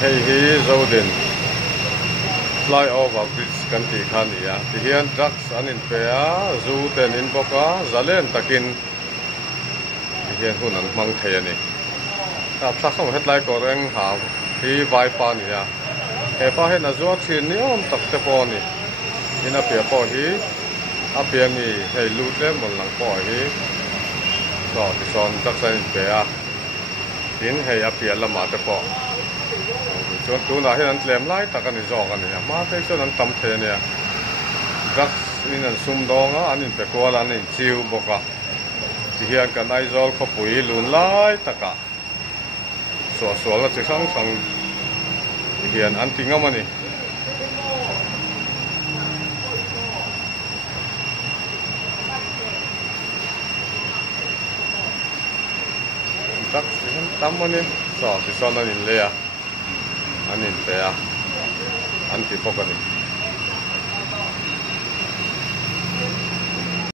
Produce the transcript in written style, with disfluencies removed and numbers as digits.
hei hi zodin flyover bridge kan ti khan ia ti hian trucks anin pe a zu ten in boka zalen takin ti hian hun an mang thei ani ta thla hetlai ko reng ha hi vai pa ni a he pa he na zo thin ni om tak te po ni ina pe po hi a pe mi hei lu tle mon lang po hi so ti son trucks anin pe a tin hei a pe lama te po chọn tu na hiện lem lai ta cái này giò cái này mà thấy sao anh tâm thế này rất nên anh sum dong á anh phải qua là anh chiêu bọc à thì hiện cái này giò có bụi lùn lai ta cả xóa xóa là chỉ sang sang thì hiện anh tiếng âm này rất tâm anh xóa thì sao anh lên à anh pe a anti pokani